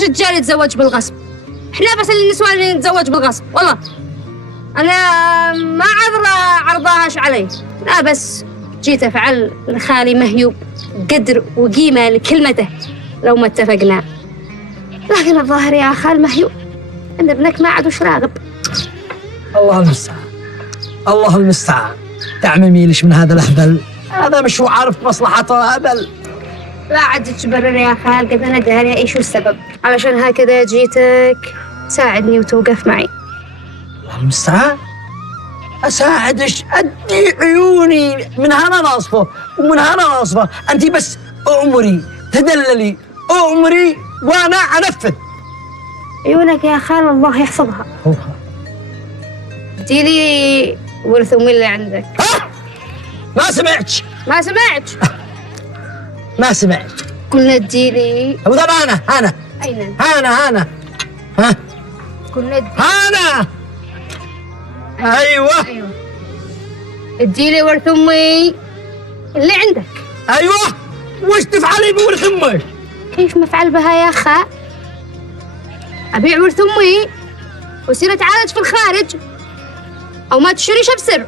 فيش رجال يتزوج بالغصب، احنا بس اللي النسوان اللي نتزوج بالغصب. والله انا ما عرضاهاش علي، لا بس جيت افعل لخالي مهيوب قدر وقيمه لكلمته لو ما اتفقنا. لكن الظاهر يا خال مهيوب ان ابنك ما عادوش راغب. الله المستعان، الله المستعان. تعممي ليش من هذا الهبل؟ هذا مش هو عارف مصلحته هبل. لا عاد تبرر يا خال، قد انا داري ايش السبب، علشان هكذا جيتك تساعدني وتوقف معي. الله المستعان. اساعدش؟ ادي عيوني من هنا ناصفه ومن هنا ناصفه، انت بس امري تدللي، امري وانا انفذ. عيونك يا خال الله يحفظها. اديلي ورث امي اللي عندك. ما سمعتش. ما سمعت. ما سمعت. قلنا اديلي. طب انا اين انا ها قلنا انا ايوه اديلي ورث امي اللي عندك. ايوه. وش تفعلي بورث امي؟ كيف مفعل بها يا اخا؟ ابيع ورث امي واصير اتعالج في الخارج او ما تشتريش بسر.